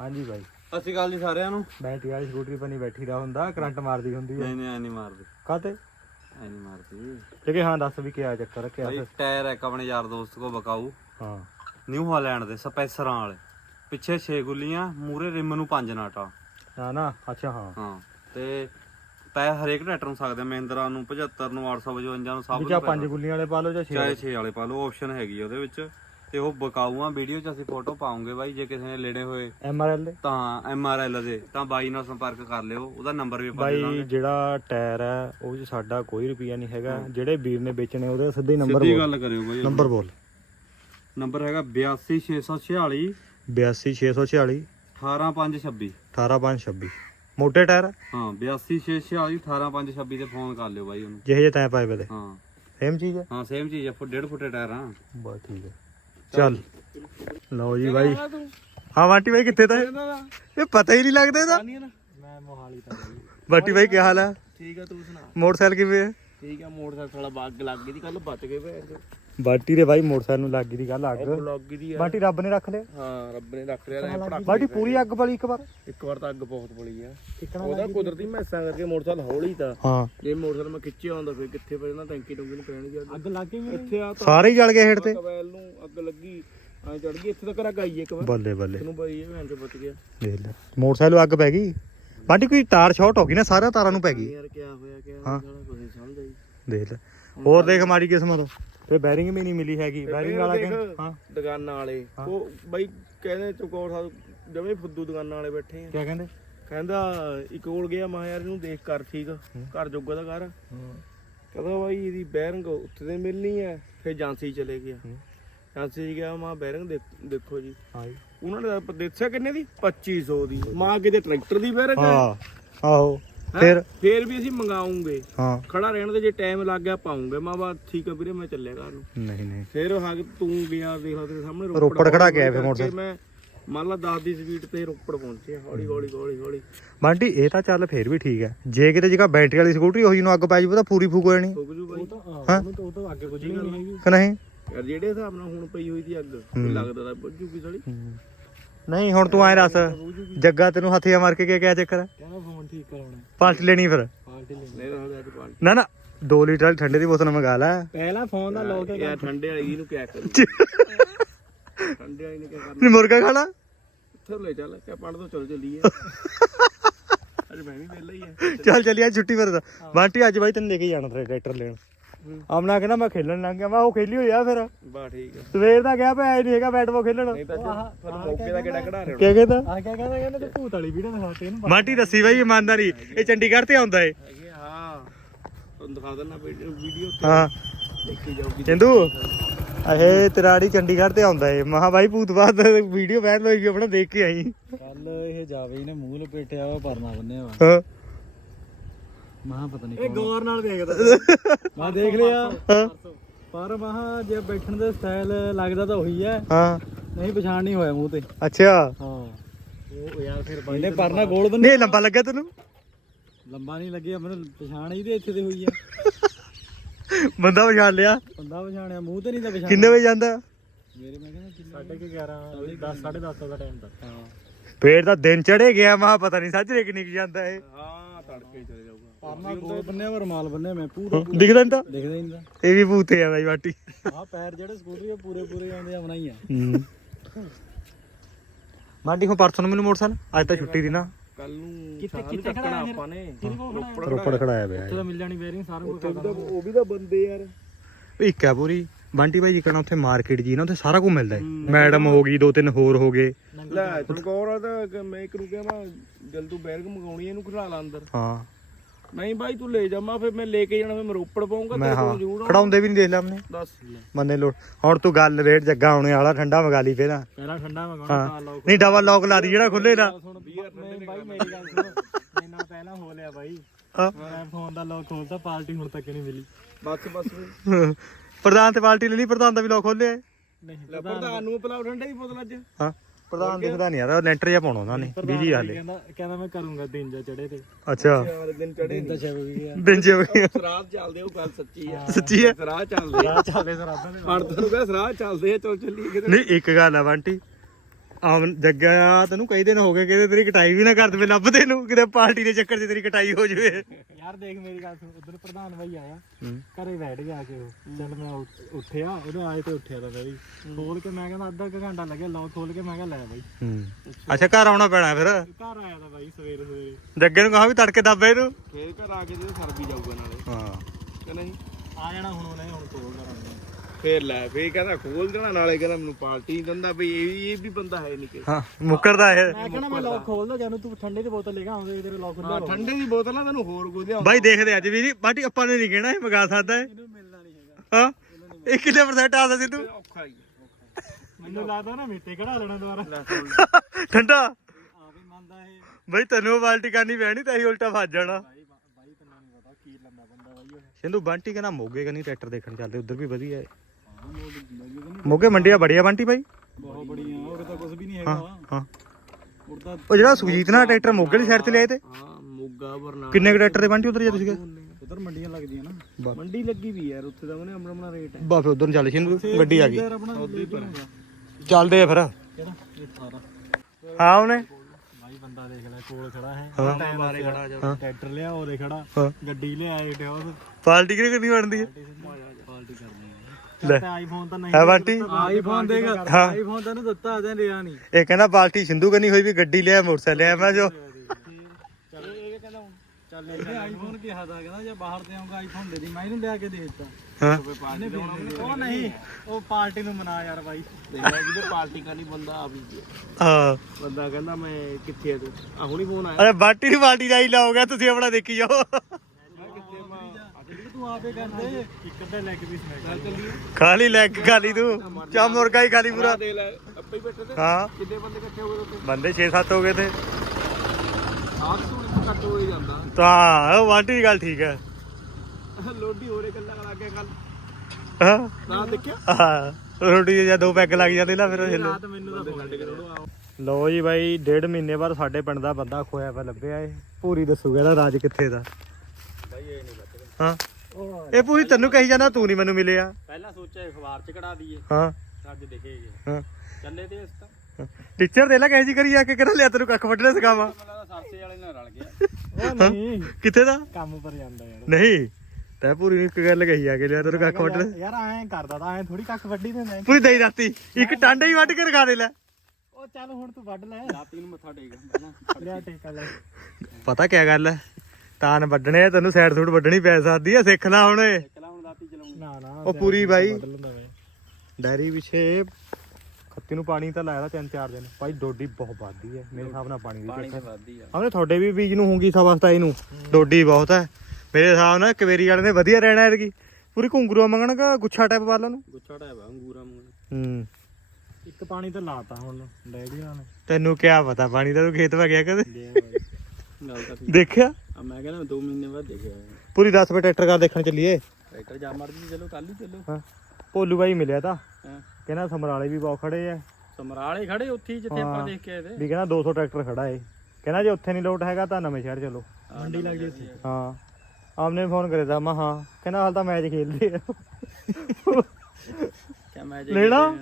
ਹਾਂਜੀ ਬਾਈ। ਸ਼੍ਰੀ ਅਕਾਲ ਜੀ ਸਾਰਿਆਂ ਨੂੰ। ਬੈਟਰੀ ਵਾਲੀ ਸਕੂਟਰੀ ਪਰ ਨਹੀਂ ਬੈਠੀ ਦਾ ਹੁੰਦਾ ਕਰੰਟ ਮਾਰਦੀ ਹੁੰਦੀ ਹੈ ਨਹੀਂ ਐ ਨਹੀਂ ਮਾਰਦੇ। ਕਾਤੇ ਐ ਨਹੀਂ ਮਾਰਦੀ। ਕਿ ਹਾਂ ਦੱਸ ਵੀ ਕਿਆ ਚੱਕਰ ਰੱਖਿਆ ਭਾਈ ਟਾਇਰ ਇੱਕ ਆਪਣੇ ਯਾਰ ਦੋਸਤ ਕੋ ਬਕਾਊ। ਹਾਂ। ਨਿਊ ਹਾਲੈਂਡ ਦੇ ਸਪੈਸਰਾਂ ਵਾਲੇ। ਪਿੱਛੇ 6 ਗੁੱਲੀਆਂ ਮੂਰੇ ਰਿਮ ਨੂੰ 5 ਨਾਟਾ। ਨਾ ਨਾ ਅੱਛਾ ਹਾਂ। ਹਾਂ ਤੇ ਪੈ ਹਰੇਕ ਟਰੈਕਟਰ ਨੂੰ ਸਕਦੇ ਆ, ਮਹਿੰਦਰਾ ਨੂੰ 75 ਨੂੰ 855 ਨੂੰ ਸਭ ਨੂੰ ਜਾਂ ਪੰਜ ਗੁੱਲੀਆਂ ਵਾਲੇ ਪਾ ਲਓ ਜਾਂ ਛੇ ਚਾਹੇ 6 ਵਾਲੇ ਪਾ ਲਓ ਆਪਸ਼ਨ ਹੈਗੀ ਆ ਉਹਦੇ ਵਿੱਚ। ਤੇ ਉਹ ਬਕਾਊ ਆ ਵੀਡੀਓ 'ਚ ਅਸੀਂ ਫੋਟੋ ਪਾਉਂਗੇ ਬਾਈ ਜੇ ਕਿਸੇ ਨੇ ਲੈਣੇ ਹੋਏ। ਐਮ ਆਰ ਐਲ ਦੇ? ਤਾਂ ਐਮ ਆਰ ਐਲ ਦੇ ਤਾਂ ਬਾਈ ਨਾਲ ਸੰਪਰਕ ਕਰ ਲਿਓ ਉਹਦਾ ਨੰਬਰ ਵੀ ਪਾ ਦੇ ਬਾਈ ਜਿਹੜਾ ਟਾਇਰ ਹੈ ਉਹ 'ਚ ਸਾਡਾ ਕੋਈ ਰੁਪਿਆ ਨਹੀਂ ਹੈਗਾ। ਜਿਹੜੇ ਵੀਰ ਨੇ ਵੇਚਣੇ ਉਹਦੇ ਸਿੱਧੇ ਨੰਬਰ ਸਿੱਧੀ ਬੋਲ। ਗੱਲ ਕਰਿਓ ਬਾਈ। ਨੰਬਰ ਬੋਲ। ਨੰਬਰ ਹੈਗਾ 82646 82646 18526 18526 ਮੋਟੇ ਟਾਇਰ? ਹਾਂ 82646 18526 ਤੇ ਫੋਨ ਕਰ ਲਿਓ ਬਾਈ ਉਹਨੂੰ। ਜਿਹੇ ਜਿਹੇ ਤੈਂ ਪਾਏ ਵੇ ਹਾਂ। ਸੇਮ ਚੀਜ਼ ਹੈ ਹਾਂ ਸੇਮ ਚੀਜ਼ ਫੁੱਟ ਡੇਢ ਫੁੱਟੇ ਟਾਇਰ ਆ। ਬਸ ਠੀਕ ਹੈ ਚੱਲ। ਲਓ ਜੀ ਬਾਈ। ਹਾਂ ਬਾਟੀ ਬਾਈ ਕਿੱਥੇ ਤਾਂ? ਇਹ ਪਤਾ ਹੀ ਨਹੀਂ ਲੱਗਦਾ ਇਹਦਾ। ਮੈਂ ਮੋਹਾਲੀ ਤੋਂ ਬਾਟੀ ਬਾਈ ਕੀ ਹਾਲ ਹੈ ਠੀਕ ਆ ਤੂੰ ਸੁਣਾ? ਮੋਟਰਸਾਈਕਲ ਕਿਵੇਂ ਹੈ ਠੀਕ ਆ ਮੋਟਰਸਾਈਕਲ ਸਾਲਾ ਬਾਗ ਲੱਗ ਗਈ ਦੀ ਕੱਲ ਬਚ ਗਏ ਭੈਣ ਬਾਟੀ ਦੇ ਬਾਈ ਮੋਟਰਸਾਈਕਲ ਨੂੰ ਲੱਗ ਗਈ ਦੀ ਗੱਲ ਅੱਗ। ਉਹ ਲੱਗ ਗਈ ਦੀ ਆ। ਬਾਟੀ ਰੱਬ ਨੇ ਰੱਖ ਲਿਆ। ਹਾਂ ਰੱਬ ਨੇ ਰੱਖ ਲਿਆ ਐ ਪੜਾਕ ਬਾਟੀ ਪੂਰੀ ਅੱਗ ਬਲੀ ਇੱਕ ਵਾਰ। ਇੱਕ ਵਾਰ ਤਾਂ ਅੱਗ ਬਹੁਤ ਬਲੀ ਆ। ਉਹਦਾ ਕੁਦਰਤੀ ਮੈਸਾਂ ਕਰਕੇ ਮੋਟਰਸਾਈਕਲ ਹੌਲੀ ਤਾਂ। ਹਾਂ। ਜੇ ਮੋਟਰਸਾਈਕਲ ਮੈਂ ਖਿੱਚਿਆ ਹੁੰਦਾ ਫਿਰ ਕਿੱਥੇ ਪੈ ਜਾਂਦਾ? ਟੈਂਕੀ ਟੁੰਗੀ ਨੂੰ ਪੈਣ ਦੀ ਅੱਗ। ਲੱਗ ਗਈ। ਇੱਥੇ ਆ ਤਾਂ ਸਾਰੇ ਹੀ ਜਲ ਗਏ ਹੇਠ ਤੇ। ਕਵੈਲ ਨੂੰ ਅੱਗ ਲੱਗੀ ਐ ਚੜ ਗਈ। ਇੱਥੇ ਤੱਕ ਗਾਈ ਇੱਕ ਵਾਰ। ਬੱਲੇ ਬੱਲੇ। ਇਹਨੂੰ ਬਾਈ ਇਹ ਭੈਣ ਚੋ ਬਚ ਗਿਆ। ਦੇਖ ਲੈ। ਮੋਟਰਸਾਈਕਲ ਅੱਗ ਪੈ ਗਈ। ਬਾਟੀ ਕੋਈ ਤਾਰ ਸ਼ਾਰਟ ਹੋ ਗਈ ਨਾ ਸਾਰਿਆਂ ਤਾਰਾਂ ਨੂੰ ਪੈ ਗਈ। ਯਾਰ ਕੀ ਹੋਇਆ ਕੀ ਹਾਂ। ਸਾਰਾ ਕੁਝ ਨਹੀਂ ਸਮਝ ਆਈ। ਦੇਖ ਲੈ। ਹੋਰ ਦੇਖ ਮਾੜੀ ਕਿਸਮਤ। ਤੇ ਬੈਰਿੰਗ ਵੀ ਨਹੀਂ ਮਿਲੀ ਹੈਗੀ। ਬੈਰਿੰਗ ਵਾਲਾ ਕਹਿੰਦਾ ਹਾਂ। ਦੁਕਾਨਾਂ ਵਾਲੇ। ਉਹ ਬਾਈ ਕਹਿੰਦੇ ਚੁਕੌਰ ਸਾਹਿਬ ਜਮੇ ਫੁੱਦੂ ਦੁਕਾਨਾਂ ਵਾਲੇ ਬੈਠੇ ਆ। ਕੀ ਕਹਿੰਦੇ? ਕਹਿੰਦਾ ਇੱਕ ਕੋਲ ਗਿਆ ਮੈਂ ਯਾਰ ਇਹਨੂੰ ਦੇਖ ਕਰ ਠੀਕ। ਘਰ ਜੋਗਾ ਦਾ ਕਰ। ਕਹਿੰਦਾ ਬਾਈ ਇਹਦੀ ਬੈਰਿੰਗ ਉੱਥੇ ਦੇ ਮਿਲਣੀ ਹੈ ਫਿਰ ਏਜੰਸੀ ਚਲੇ ਗਿਆ। ਏਜੰਸੀ 'ਚ ਗਿਆ ਮਾਂ ਬੈਰਿੰਗ ਦੇਖੋ ਜੀ। ਹਾਂ ਉਹਨਾਂ ਨੇ ਤਾਂ ਦੱਸਿਆ ਕਿੰਨੇ ਦੀ? 2500 ਦੀ। ਮਾਂ ਕਿਤੇ ਟਰੈਕਟਰ ਦੀ ਬੈਰਿੰਗ ਹੈ। ਆਹੋ? ਫਿਰ ਫੇਰ ਵੀ ਅਸੀਂ ਮੰਗਾਉਂਗੇ। ਹਾਂ। ਖੜਾ ਰਹਿਣ ਦੇ ਜੇ ਟਾਈਮ ਲੱਗ ਗਿਆ ਪਾਉਂਗੇ। ਮੈਂ ਬਾਅਦ ਠੀਕ ਆ ਵੀਰੇ ਮੈਂ ਚੱਲਿਆ ਘਰ ਨੂੰ। ਨਹੀਂ ਨਹੀਂ। ਫਿਰ ਹੱਗ ਤੂੰ ਗਿਆ ਦੇਖ ਲਾ ਤੇਰੇ ਸਾਹਮਣੇ ਰੋਪੜ ਖੜਾ ਕੇ ਆਇਆ ਫਿਰ ਮੋਟਰਸਾਈਕਲ। ਮੈਂ ਮੰਨ ਲਾ 10 ਦੀ ਸਪੀਡ ਤੇ ਰੋਪੜ ਪਹੁੰਚਿਆ। ਹੌਲੀ ਹੌਲੀ ਹੌਲੀ ਹੌਲੀ। ਬਾਂਟੀ ਇਹ ਤਾਂ ਚੱਲ ਫੇਰ ਵੀ ਠੀਕ ਹੈ ਜੇ ਕਿਤੇ ਜਗ੍ਹਾ ਬੈਟਰੀ ਵਾਲੀ ਸਕੂਟਰੀ ਉਹੀ ਨੂੰ ਅੱਗ ਪੈ ਜਾਵੇ ਤਾਂ ਪੂਰੀ ਫੂਕ ਹੋ ਜਾਣੀ। ਫੁੱਕ ਜੂ ਬਾਈ। ਹਾਂ ਉਹ ਤਾਂ ਅੱਗੇ ਕੁਝ ਨਹੀਂ ਹੈਗੀ ਕਿ ਨਹੀਂ? ਯਾਰ ਜਿਹੜੇ ਹਿਸਾਬ ਨਾਲ ਹੁਣ ਪਈ ਹੋਈ ਦੀ ਅੱਗ ਲੱਗਦਾ ਤਾਂ ਬੁੱਝੂਗੀ ਸਾਲੀ। ਨਹੀਂ ਹੁਣ ਤੂੰ ਐ ਦੱਸ ਜੱਗਾ ਤੈਨੂੰ ਹੱਥੀਆਂ ਮਾਰ ਕੇ ਕਿਆ ਕਿਆ ਚੱਕਰ ਹੈ ਠੀਕ ਕਰਾਉਣਾ ਪਾਲਟ ਲੈਣੀ ਫਿਰ। ਨਾ ਨਾ 2 ਲੀਟਰ ਵਾਲੀ ਠੰਡੇ ਦੀ ਬੋਤਲ ਮੰਗਾ ਲੈ। ਪਹਿਲਾਂ ਫੋਨ ਦਾ ਲੋਕ ਯਾਰ ਠੰਡੇ ਵਾਲੀ ਨੂੰ ਕਿਆ ਕਰੂ? ਠੰਡੇ ਵਾਲੀ ਨੇ ਕਿਆ ਕਰਨਾ। ਨਹੀਂ ਮੁਰਗਾ ਖਾਣਾ? ਇੱਥੇ ਲੈ ਚੱਲ ਕਿਆ ਪੜ ਤੋਂ ਚੱਲ ਚੱਲੀਏ। ਅੱਜ ਮੈਂ ਵੀ ਵਿਹਲਾ ਹੀ ਆ। ਚੱਲ ਚੱਲੀਏ ਛੁੱਟੀ ਫਿਰ ਬਾਂਟੀ ਅੱਜ ਬਾਈ ਤੈਨੂੰ ਲੈ ਕੇ ਜਾਣਾ ਤੇਰੇ ਟਰੈਕਟਰ ਲੈਣ। ਆਮਨਾ ਕਹਿੰਦਾ ਮੈਂ ਖੇਲਣ ਲੰਘ ਗਿਆ ਮੈਂ ਉਹ ਖੇਲੀ ਹੋਈ ਆ ਫਿਰ। ਬਾ ਠੀਕ ਆ। ਸਵੇਰ ਦਾ ਗਿਆ ਪਿਆ ਨਹੀਂ ਹੈਗਾ ਬੈਟ ਬਾਲ ਖੇਲਣ। ਨਹੀਂ ਤਾਂ ਤੁਹਾਨੂੰ ਮੌਕੇ ਦਾ ਕਿਹੜਾ ਕਢਾ ਰਹੇ ਕਿਆ ਕਹਿੰਦਾ? ਆ ਕਿਆ ਕਹਿੰਦਾ? ਕਹਿੰਦਾ ਤੇ ਭੂਤ ਵਾਲੀ ਵੀਡੀਓ ਦਿਖਾਤੇ ਇਹਨੂੰ ਮਾਂਟੀ ਦੱਸੀ ਬਾਈ ਇਮਾਨਦਾਰੀ। ਇਹ ਚੰਡੀਗੜ੍ਹ ਤੇ ਆਉਂਦਾ ਏ। ਹੈਗੇ ਹਾਂ। ਤੁਹਾਨੂੰ ਦਿਖਾ ਦਿੰਦਾ ਵੀਡੀਓ ਵੀਡੀਓ ਹਾਂ। ਦੇਖੀ ਜਾਊਗੀ। ਚੰਦੂ ਇਹ ਤੇਰਾੜੀ ਚੰਡੀਗੜ੍ਹ ਤੇ ਆਉਂਦਾ ਏ। ਮਹਾ ਬਾਈ ਭੂਤ ਬਾਦ ਵੀਡੀਓ ਵਾਇਰਲ ਹੋਈ ਵੀ ਆਪਣਾ ਦੇਖ ਕੇ ਆਈ। ਕੱਲ ਇਹ ਜਾਵੇ ਇਹਨੇ ਮੂੰਹ ਲਪੇਟਿਆ ਵਾ ਪਰਨਾ ਬੰਨਿਆ ਵਾ। ਹਾਂ ਮਹਾ ਪਤਾ ਨਹੀਂ ਇਹ ਗੌਰ ਨਾਲ ਦੇਖਦਾ ਮੈਂ ਦੇਖ ਲਿਆ। ਹਾਂ ਪਰ ਮਹਾ ਜੇ ਬੈਠਣ ਦੇ ਸਟਾਈਲ ਲੱਗਦਾ ਤਾਂ ਉਹੀ ਹੈ। ਹਾਂ। ਨਹੀਂ ਪਛਾਣ ਨਹੀਂ ਹੋਇਆ ਮੂੰਹ ਤੇ। ਅੱਛਾ। ਹਾਂ। ਉਹ ਯਾਰ ਫਿਰ ਇਹਨੇ ਪਰਨਾ ਗੋਲ ਬੰਨਿਆ ਨਹੀਂ ਲੰਬਾ ਲੱਗਾ ਤੈਨੂੰ? ਲੰਬਾ ਨਹੀਂ ਲੱਗਿਆ ਮੈਨੂੰ ਪਛਾਣ ਇਹਦੇ ਇੱਥੇ ਤੇ ਹੋਈ ਆ। ਬੰਦਾ ਪਛਾਣ ਲਿਆ? ਬੰਦਾ ਪਛਾਣਿਆ ਮੂੰਹ ਤੇ ਨਹੀਂ ਤਾਂ ਪਛਾਣ ਕਿੰਨੇ ਵਜੇ ਜਾਂਦਾ? ਮੇਰੇ ਮੈਂ ਕਹਿੰਦਾ ਸਾਢੇ ਕਿ 11 10 10:30 ਦਾ ਟਾਈਮ ਤੱਕ ਹਾਂ। ਫੇਰ ਤਾਂ ਦਿਨ ਚੜੇ ਗਿਆ ਮਹਾ ਪਤਾ ਨਹੀਂ ਸੱਜਰੇ ਕਿੰਨੀ ਕੁ ਜਾਂਦਾ ਏ ਹਾਂ ਤੜਕੇ ਚਲੇ ਜਾਊਗਾ ਪਰਨਾ ਗੋਲ ਬੰਨਿਆ ਵਾ ਰੁਮਾਲ ਬੰਨਿਆ ਮੈਂ ਪੂਰਾ ਦਿਖਦਾ ਨੀ ਤਾਂ? ਦਿਖਦਾ ਨਹੀਂ ਇਹ ਵੀ ਭੂਤੇ ਆ ਬਾਈ ਬਾਟੀ। ਆ ਪੈਰ ਜਿਹੜੇ ਸਕੂਟਰੀ ਆ ਪੂਰੇ ਪੂਰੇ ਆਉਂਦੇ ਆਉਣਾ ਹੀ ਆ। ਹੂੰ। ਮਾਂਡੀ ਹੁਣ ਪਰਸੋਂ ਨੂੰ ਮੈਨੂੰ ਮੋਟਰਸਾਈਕਲ? ਅੱਜ ਤਾਂ ਛੁੱਟੀ ਦੀ ਨਾ। ਕੱਲ ਨੂੰ ਕਿੱਥੇ- ਸ਼ਾਮ ਨੂੰ ਕਿੱਥੇ ਚੱਕਣਾ ਖੜਾ ਹੈ ਆਪਾਂ ਨੇ ਰੋਪੜ ਖੜਾਇਆ ਪਿਆ ਉੱਥੇ ਤਾਂ ਮਿਲ ਜਾਣੀ ਬੇਰਿੰਗ ਸਾਰਾ ਕੁਝ ਉੱਥੇ ਵੀ ਤਾਂ ਉਹ ਵੀ ਤਾਂ ਬੰਦੇ ਯਾਰ। ਇੱਕ ਹੈ ਪੂਰੀ। ਬੰਟੀ ਭਾਈ ਜੀ ਕਹਣਾ ਉੱਥੇ ਮਾਰਕੀਟ ਜੀ ਨਾ ਉੱਥੇ ਸਾਰਾ ਕੁਝ ਮਿਲਦਾ ਹੈ। ਮੈਡਮ ਹੋ ਗਈ ਦੋ ਤਿੰਨ ਹੋਰ ਹੋ ਗਏ। ਲੈ ਚਮਕੌਰ ਆ ਤਾਂ ਕਿ ਮੈਂ ਇੱਕ ਨੂੰ ਕਿਹਾ ਮੈਂ ਜਲ ਤੂੰ ਬੈਰਗ ਮੰਗਾਉਣੀ ਇਹਨੂੰ ਖੜਾ ਲਾ ਅੰਦਰ। ਹਾਂ। ਨਹੀਂ ਬਾਈ ਤੂੰ ਲੈ ਜਾ ਮੈਂ ਫਿਰ ਮੈਂ ਲੈ ਕੇ ਜਾਣਾ ਫਿਰ ਮੈਂ ਰੋਪੜ ਪਾਉਂਗਾ ਮੈਂ ਹਾਂ। ਖੜਾਉਂਦੇ ਵੀ ਨਹੀਂ ਦੇਖ ਲਿਆ ਉਹਨੇ ਦੱਸ ਮੰਨੇ ਲੋੜ। ਹੁਣ ਤੂੰ ਗੱਲ ਰੇਟ ਜੱਗਾ ਆਉਣੇ ਵਾਲਾ ਠੰਡਾ ਮੰਗਾ ਲਈ ਫੇਰ ਪਹਿਲਾਂ ਠੰਡਾ ਮੰਗਾਉਣਾ ਹਾਂ। ਲੋਕ ਨਹੀਂ ਡਬਲ ਲੋਕ ਲਾ ਦੀ ਜਿਹੜਾ ਖੁੱਲੇ ਦਾ। ਸੁਣ ਮੈਂ ਬਾਈ ਮੇਰੀ ਗੱਲ ਸੁਣ। ਮੈਨਾਂ ਪਹਿਲਾਂ ਹੋ ਲਿਆ ਬਾਈ। ਹਾਂ। ਮੈਂ ਫੋਨ ਦਾ ਲੋਕ ਖੋਲਤਾ ਪਾਰਟੀ ਹੁਣ ਤੱਕ ਨਹੀਂ ਮਿਲੀ। ਬਸ ਬਸ। ਪ੍ਰਧਾਨ ਤੇ ਪਾਰਟੀ ਲੈ ਲਈ ਪ੍ਰਧਾਨ ਦਾ ਵੀ ਲੋਕ ਖੋਲੇ ਨਹੀਂ ਲੈ ਪ੍ਰਧਾਨ ਨੂੰ ਪਲਾਉ ਠੰਡੇ ਦੀ ਬੋਤਲ ਅੱਜ। ਹਾਂ। ਪ੍ਰਧਾਨ ਦਿਖਦਾ ਨਹੀਂ ਯਾਰ ਲੈਂਟਰ ਜਿਹਾ ਪਾਉਣਾ ਉਹਨਾਂ ਨੇ ਬੀਜੀ ਹਾਲੇ ਕਹਿੰਦਾ ਕਹਿੰਦਾ ਮੈਂ ਕਰੂੰਗਾ ਦਿਨ ਜਾ ਚੜੇ ਤੇ। ਅੱਛਾ। ਦਿਨ ਚੜੇ ਤਾਂ। ਛੇ ਵੀ ਗਿਆ ਦਿਨ ਜਿਹਾ ਵੀ ਸਰਾਧ ਚੱਲਦੇ ਉਹ ਗੱਲ ਸੱਚੀ ਆ। ਸੱਚੀ ਹੈ ਸਰਾਧ ਚੱਲਦੇ ਆ। ਰਾਹ ਚੱਲੇ ਸਰਾਦਾਂ ਦੇ ਪਰ ਤੈਨੂੰ ਕਹਿੰਦਾ ਸਰਾਧ ਚੱਲਦੇ ਆ ਚਲ ਚੱਲੀਏ ਕਿਤੇ। ਨਹੀਂ ਇੱਕ ਗੱਲ ਆ ਬੰਟੀ ਆਮ ਜੱਗਾ ਤੈਨੂੰ ਕਈ ਦਿਨ ਹੋ ਗਏ ਕਿਤੇ ਤੇਰੀ ਕਟਾਈ ਵੀ ਨਾ ਕਰ ਦਵੇ ਲੱਭ ਤੈਨੂੰ। ਕਿਤੇ ਪਾਰਟੀ ਦੇ ਚੱਕਰ 'ਚ ਤੇਰੀ ਕਟਾਈ ਹੋ ਜਵੇ। ਯਾਰ ਦੇਖ ਮੇਰੀ ਗੱਲ ਸੁਣ ਉਧਰ ਪ੍ਰਧਾਨ ਬਾਈ ਆਇਆ। ਘਰੇ ਬੈਠ ਗਿਆ ਕੇ ਉਹ। ਚੱਲ ਮੈਂ ਉੱਠ- ਉੱਠਿਆ ਉਹਦੇ ਆਏ ਤੇ ਉੱਠਿਆ ਤਾਂ ਬਈ। ਖੋਲ ਕੇ ਮੈਂ ਕਹਿੰਦਾ ਅੱਧਾ ਕੁ ਘੰਟਾ ਲੱਗਿਆ ਲੌਕ ਖੋਲ ਕੇ ਮੈਂ ਕਿਹਾ ਲੈ ਬਾਈ। ਅੱਛਾ। ਘਰ ਆਉਣਾ ਪੈਣਾ ਫਿਰ? ਘਰ ਆਇਆ ਤਾਂ ਬਾਈ ਸਵੇਰੇ ਸਵੇਰੇ। ਜੱਗੇ ਨੂੰ ਕਹਾ ਵੀ ਤੜਕੇ ਦੱਬੇ ਇਹਨੂੰ? ਫੇਰ ਘਰ ਆ ਕੇ ਤੇ ਸਰ ਵੀ ਜਾਊਗਾ ਨਾਲੇ। ਹਾਂ। ਕਿ ਨਹੀਂ? ਆ ਜਾਣਾ ਹੁਣ ਉਹਨੇ ਹੁਣ ਕੋਲ ਕਰਾਂਗੇ ਫੇਰ ਲੈ ਫੇਰ ਕਹਿੰਦਾ ਖੋਲ ਦੇਣਾ ਨਾਲੇ ਕਹਿੰਦਾ ਮੈਨੂੰ ਪਾਰਟੀ ਨਹੀਂ ਦਿੰਦਾ ਬਈ ਇਹ ਵੀ ਇਹ ਵੀ ਬੰਦਾ ਹੈ ਨਹੀਂ ਕਿ ਹਾਂ ਮੁੱਕਰਦਾ ਇਹ। ਮੈਂ ਕਹਿੰਦਾ ਮੈਂ ਲੌਕ ਖੋਲਦਾ ਜਾਨੂੰ ਤੂੰ ਠੰਡੇ ਦੀ ਬੋਤਲ ਲੈ ਕੇ ਆਉਂਦੇ ਤੇਰੇ ਲੌਕ ਖੁੱਲਾ ਹਾਂ ਠੰਡੇ ਦੀ ਬੋਤਲ ਆ ਤੈਨੂੰ ਹੋਰ ਕੋਈ ਲਿਆ ਬਾਈ ਦੇਖਦੇ ਅੱਜ ਵੀ ਨਹੀਂ ਬਾਟੀ ਆਪਾਂ ਨੇ ਨਹੀਂ ਕਹਿਣਾ ਇਹ ਮੰਗਾ ਸਕਦਾ ਹੈ ਇਹਨੂੰ ਮਿਲਣਾ ਨਹੀਂ ਹੈਗਾ। ਹਾਂ ਇਹ ਕਿੰਨੇ ਪਰਸੈਂਟ ਆਦਾ ਸੀ ਤੂੰ? ਔਖਾ ਹੀ ਮੈਨੂੰ ਲੱਗਦਾ ਨਾ ਮਿੱਟੇ ਕਢਾ ਲੈਣਾ ਦੁਬਾਰਾ। ਲੈ ਲੈ। ਠੰਡਾ। ਆ ਵੀ ਮੰਨਦਾ ਇਹ। ਬਈ ਤੈਨੂੰ ਬਾਲਟੀ ਕਰਨੀ ਪੈਣੀ ਤਾਂ ਹੀ ਉਲਟਾ ਫਸ ਜਾਣਾ। ਬਾਈ ਬਾਈ ਤੈਨੂੰ ਨਹੀਂ ਪਤਾ ਕੀ ਲੰਦਾ ਬੰਦਾ ਬਾਈ ਉਹ। ਸਿੰਧੂ ਬੰਟੀ ਕਹਿੰਦਾ ਮੋਗੇ ਕਨੀ ਟਰੈਕਟਰ ਦੇਖਣ ਚੱਲਦੇ ਉਧਰ ਵੀ ਵਧੀਆ ਹੈ। ਮੋਗੇ ਮੰਡੀਆਂ ਬੜੀਆਂ ਬੰਟੀ ਬਾਈ? ਬਹੁਤ ਬੜੀਆਂ ਉਹ ਤਾਂ ਕੁਝ ਵੀ ਨਹੀਂ ਹਾਂ ਹੈਗਾ। ਹਾਂ। ਉਹ ਤਾਂ ਉਹ ਜਿਹੜਾ ਸੁਖਜੀਤ ਨਾਲ ਟਰੈਕਟਰ ਮੋਗੇ ਵਾਲੀ ਸਾਈਡ ਤੇ ਲਿਆਏ ਤੇ? ਹਾਂ ਮੋਗਾ ਬਰਨਾ ਕਿੰਨੇ ਕੁ ਟਰੈਕਟਰ ਦੇ ਬੰਟੀ ਉਧਰ ਜਾ ਤੁਸੀਂ ਗਏ ਉਧਰ ਮੰਡੀਆਂ ਲੱਗਦੀਆਂ ਨਾ। ਮੰਡੀ ਲੱਗੀ ਵੀ ਯਾਰ ਉੱਥੇ ਦਾ ਉਹਨੇ ਆਪਣਾ ਆਪਣਾ ਰੇਟ ਹੈ। ਬਾ ਫਿਰ ਉਧਰ ਨੂੰ ਚੱਲ ਸਿੰਧੂ ਗੱਡੀ ਆ ਗਈ। ਯਾਰ ਆਪਣਾ ਉੱਧਰ ਹੀ ਪਰ। ਚੱਲਦੇ ਆ ਫਿਰ। ਕਿਹੜਾ? ਇਹ ਸਾਰਾ। ਹਾਂ ਉਹਨੇ। ਬਾਈ ਬੰਦਾ ਦੇਖ ਲੈ ਕੋਲ ਖੜਾ ਹੈ। ਹਾਂ। ਟਾਈਮ ਬਾਰੇ ਖੜਾ ਜਾ। ਟਰੈਕਟਰ ਲਿਆ ਉਹਦੇ ਖੜਾ। ਹਾਂ। ਗੱਡੀ ਲਿਆਏ ਟਿਓ ਪਾਰਟੀ ਕਿਹੜੀ ਕਰਨੀ ਬਣਦੀ ਹੈ? ਪਾਲਟੀ ਕਰਨੀ। ਲੈ। ਆਈਫੋਨ ਤਾਂ ਨਹੀਂ ਹੈ ਬੰਟੀ? ਆਈਫੋਨ ਦੇਖ ਹਾਂ। ਆਈਫੋਨ ਤੈਨੂੰ ਦਿੱਤਾ ਅਜੇ ਲਿਆ ਨਹੀਂ। ਇਹ ਕਹਿੰਦਾ ਪਾਰਟੀ ਸਿੰਧੂ ਕਨੀ ਹੋਈ ਵੀ ਗੱਡੀ ਲਿਆ ਮੋਟਰਸਾਈਕਲ ਲਿਆ। ਮੈਂ ਜੋ ਚੱਲ ਇਹ ਕਹਿੰਦਾ ਚੱਲ ਇਹ ਆਈਫੋਨ ਕਿਹਾ ਤਾਂ ਕਹਿੰਦਾ ਜੇ ਬਾਹਰ ਤੇ ਆਉਂਗਾ ਆਈਫੋਨ ਦੇ ਦੀ। ਮੈਂ ਇਹਨੂੰ ਲਿਆ ਕੇ ਦੇ ਦਿੱਤਾ। ਹਾਂ। ਉਹ ਨਹੀਂ ਉਹ ਪਾਰਟੀ ਨੂੰ ਮਨਾ ਯਾਰ ਬਾਈ। ਦੇਖ ਲੈ ਜਿਹਦੇ ਪਾਰਟੀ ਕਰਨੀ ਬੰਦਾ ਆ ਵੀ ਗਿਆ। ਹਾਂ। ਬੰਦਾ ਕਹਿੰਦਾ ਮੈਂ ਕਿੱਥੇ ਆ ਤੂੰ? ਆ ਹੁਣੀ ਫੋਨ ਆਇਆ। ਅਰੇ ਬਾਟੀ ਦੀ ਪਾਰਟੀ ਦਾ ਹੀ ਲਾਓਗਾ ਤੁਸੀਂ ਆਪਣਾ ਦੇਖੀ ਜਾਓ। ਤੂੰ ਆਪੇ ਕਰਦੇ। ਇੱਕ ਅੱਧਾ ਲੈਗ ਪੀਸ ਮੈਂ ਚੱਲ ਚੱਲੀਏ। ਖਾਲੀ ਲੈਗ ਖਾਲੀ ਤੂੰ। ਚਾ ਮੁਰਗਾ ਹੀ ਖਾਲੀ ਪੂਰਾ। ਦੇ ਲੈ ਅੱਪੇ ਹੀ ਬੈਠੇ ਤੇ। ਹਾਂ। ਕਿੰਨੇ ਬੰਦੇ ਇਕੱਠੇ ਹੋ ਗਏ ਉੱਥੇ? ਬੰਦੇ 6-7 ਹੋ ਗਏ ਤੇ ਤੋਂ ਕੱਟ ਹੋ ਹੀ ਜਾਂਦਾ। ਤਾਂ ਉਹ ਦੀ ਗੱਲ ਠੀਕ ਹੈ। ਲੋਡੀ ਹੋਰੇ ਗੱਲਾਂ ਲੱਗ ਗਿਆ ਕੱਲ ਹਾਂ। ਨਾ ਦੇਖਿਆ? ਹਾਂ ਰੋਟੀ ਜਾਂ ਦੋ ਪੈਗ ਲੱਗ ਜਾਂਦੇ ਨਾ ਫਿਰ ਉਹ ਰਾਤ ਮੈਨੂੰ ਤਾਂ ਫੋਨ ਲਓ ਜੀ ਬਾਈ ਡੇਢ ਮਹੀਨੇ ਬਾਅਦ ਸਾਡੇ ਪਿੰਡ ਦਾ ਬੰਦਾ ਖੋਇਆ ਪਿਆ ਲੱਭਿਆ ਏ ਪੂਰੀ ਦੱਸੂਗਾ ਇਹਦਾ ਰਾਜ ਕਿੱਥੇ ਦਾ। ਹਾਂ। ਇਹ ਪੂਰੀ ਤੈਨੂੰ ਕਹੀ ਜਾਂਦਾ ਤੂੰ ਨਹੀਂ ਮੈਨੂੰ ਮਿਲਿਆ। ਪਹਿਲਾਂ ਸੋਚਿਆ ਅਖਬਾਰ 'ਚ ਕਢਾ ਦਈਏ। ਹਾਂ। ਅੱਜ ਦਿਖੇਗੇ ਹਾਂ ਚੱਲੇ ਤੇ ਇਸ ਤਾਂ। ਟੀਚਰ ਦੇ ਲੈ ਕਹੇ ਜੀ ਕਰੀ ਜਾ ਕੇ ਕਿਹੜਾ ਲਿਆ ਤੈਨੂੰ ਕੱਖ ਵੱਢਣੇ ਸਿਖਾਵਾਂ। ਮੈਨੂੰ ਲੱਗਦਾ ਸਰਸੇ ਵਾਲੇ ਨਾਲ ਰਲ ਗਿਆ। ਉਹ ਨਹੀਂ। ਕਿੱਥੇ ਦਾ? ਕੰਮ ਪਰ ਜਾਂਦਾ ਯਾਰ। ਨਹੀਂ। ਤੈ ਪੂਰੀ ਨੂੰ ਇੱਕ ਗੱਲ ਕਹੀ ਆ ਕੇ ਲਿਆ ਤੈਨੂੰ ਕੱਖ ਵੱਢਣੇ। ਯਾਰ ਐਂ ਕਰਦਾ ਤਾਂ ਐਂ ਥੋੜੀ ਕੱਖ ਵੱਢੀ ਦੇ ਮੈਂ ਪੂਰੀ ਦਈ ਰਾਤੀ ਇੱਕ ਟਾਂਡੇ ਹੀ ਵੱਢ ਕੇ ਰਖਾ ਦੇ ਲੈ। ਉਹ ਚੱਲ ਹੁਣ ਤੂੰ ਵੱਢ ਲੈ। ਰਾਤੀ ਨੂੰ ਮੱਥਾ ਟੇਕਾ। ਲੈ ਪਤਾ ਕੀ ਗੱਲ ਹੈ ਤਾਨ ਵੱਢਣੇ ਆ ਤੈਨੂੰ ਸਾਈਡ ਸੂਟ ਵੱਢਣੀ ਪੈ ਸਕਦੀ ਆ ਸਿੱਖ ਲੈ ਹੁਣ ਏ। ਚਲਾ ਹੁਣ ਰਾਤੀ ਚਲਾਉਂਗਾ ਨਾ ਨਾ ਉਹ ਪੂਰੀ ਬਾਈ। ਡੈਰੀ ਪਿਛੇ ਖੱਤੀ ਨੂੰ ਪਾਣੀ ਤਾਂ ਲਾਇਆ ਤਿੰਨ ਚਾਰ ਦਿਨ। ਭਾਈ ਡੋਡੀ ਬਹੁਤ ਵੱਧਦੀ ਹੈ ਮੇਰੇ ਹਿਸਾਬ ਨਾਲ ਪਾਣੀ ਦੀ ਚੱਕਰ ਵਾਦੀ ਆ। ਆਮਨੇ ਤੁਹਾਡੇ ਵੀ ਬੀਜ ਨੂੰ ਹੋਊਗੀ ਸਵਾ ਸਤਾਈ ਨੂੰ। ਡੋਡੀ ਬਹੁਤ ਹੈ ਮੇਰੇ ਹਿਸਾਬ ਨਾਲ ਕਵੇਰੀ ਵਾਲੇ ਨੇ ਵਧੀਆ ਰਹਿਣਾ ਐਤਕੀ। ਪੂਰੀ ਘੁੰਗਰੂਆ ਮੰਗਣਗਾ ਗੁੱਛਾ ਟਾਈਪ ਵਾਲਾ ਨੂੰ? ਗੁੱਛਾ ਟਾਈਪ ਆ ਅੰਗੂਰਾ ਮੂੰਹ ਹੂੰ। ਇੱਕ ਪਾਣੀ ਤਾਂ ਲਾਤਾ ਹੁਣ ਡੈਡੀ ਨਾਲ ਤੈਨੂੰ ਕਿਆ ਪਤਾ ਪਾਣੀ ਦਾ ਤੂੰ ਖੇਤ ਵਾ ਗਿਆ ਕਦੇ ਗੱਲ ਤਾਂ ਦੇਖਿਆ? ਆ ਮੈਂ ਕਹਿੰਦਾ 2 ਮਹੀਨੇ ਬਾਅਦ ਦੇਖਿਆ ਪੂਰੀ 10 ਵਜੇ ਟਰੈਕਟਰ ਕਾਰ ਦੇਖਣ ਚੱਲੀਏ। ਟਰੈਕਟਰ ਜਾ ਮਰਦੀ ਚਲੋ ਕੱਲ ਹੀ ਚਲੋ। ਹਾਂ। ਭੋਲੂ ਬਾਈ ਮਿਲਿਆ ਤਾਂ। ਹਾਂ। ਕਹਿੰਦਾ ਸਮਰਾਲੇ ਵੀ ਬਹੁਤ ਖੜੇ ਆ। ਸਮਰਾਲੇ ਖੜੇ ਉੱਥੇ ਹੀ ਜਿੱਥੇ ਆਪਾਂ ਦੇਖ ਕੇ ਆਏ ਤੇ ਵੀ ਕਹਿੰਦਾ 200 ਟਰੈਕਟਰ ਖੜਾ ਏ। ਕਹਿੰਦਾ ਜੇ ਉੱਥੇ ਨਹੀਂ ਲੋਟ ਹੈਗਾ ਤਾਂ ਨਵੇਂ ਸ਼ਹਿਰ ਚਲੋ। ਮੰਡੀ ਲੱਗ ਗਈ ਉੱਥੇ। ਹਾਂ। ਆਮਨੇ ਫੋਨ ਕਰੇ ਤਾਂ ਮੈਂ ਹਾਂ। ਕਹਿੰਦਾ ਹਾਲ ਤਾਂ ਮੈਚ ਖੇਲਦੇ ਆ। ਕਿਆ ਮੈਂ ਲੈਣਾ?